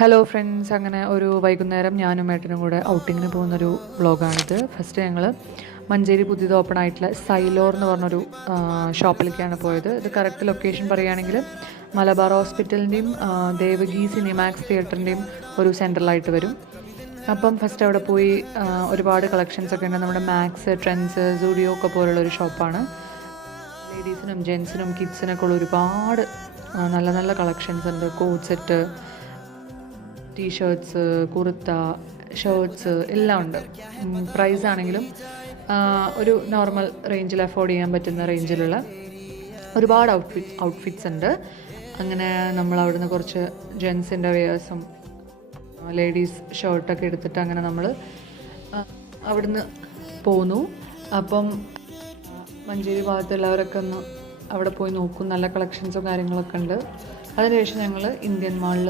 Hello friends, അങ്ങനെ ഒരു വൈകുന്നേരം ഞാനും ഏട്ടനും കൂടെ ഔട്ടിങ്ങിന് പോകുന്നൊരു വ്ളോഗാണിത്. ഫസ്റ്റ് ഞങ്ങൾ മഞ്ചേരി പുതിയത് ഓപ്പൺ ആയിട്ടുള്ള സൈലോർ എന്ന് പറഞ്ഞൊരു ഷോപ്പിലേക്കാണ് പോയത്. ഇത് കറക്റ്റ് ലൊക്കേഷൻ പറയുകയാണെങ്കിൽ മലബാർ ഹോസ്പിറ്റലിൻ്റെയും ദേവകി സിനിമാക്സ് തിയേറ്ററിൻ്റെയും ഒരു സെൻട്രലായിട്ട് വരും. അപ്പം ഫസ്റ്റ് അവിടെ പോയി ഒരുപാട് കളക്ഷൻസ് ഒക്കെ ഉണ്ട്. നമ്മുടെ മാക്സ്, ട്രെൻഡ്സ്, സൂഡിയോ ഒക്കെ പോലുള്ളൊരു ഷോപ്പാണ്. ലേഡീസിനും ജെൻസിനും കിഡ്സിനൊക്കെ ഉള്ള ഒരുപാട് നല്ല നല്ല കളക്ഷൻസ് ഉണ്ട്. Coat set, T shirts, kurta, shirts എല്ലാം ഉണ്ട്. പ്രൈസ് ആണെങ്കിലും ഒരു നോർമൽ റേഞ്ചിൽ അഫോർഡ് ചെയ്യാൻ പറ്റുന്ന റേഞ്ചിലുള്ള ഒരുപാട് ഔട്ട്ഫിറ്റ്സ് ഉണ്ട്. അങ്ങനെ നമ്മൾ അവിടുന്ന് കുറച്ച് ജെൻസിൻ്റെ വെയേഴ്സും ലേഡീസ് ഷർട്ടൊക്കെ എടുത്തിട്ട് അങ്ങനെ നമ്മൾ അവിടുന്ന് പോന്നു. അപ്പം മഞ്ചേരി ഭാഗത്തുള്ളവരൊക്കെ ഒന്ന് അവിടെ പോയി നോക്കും. നല്ല കളക്ഷൻസും കാര്യങ്ങളൊക്കെ ഉണ്ട്. അതിനുശേഷം ഞങ്ങൾ ഇന്ത്യൻ മാളിൽ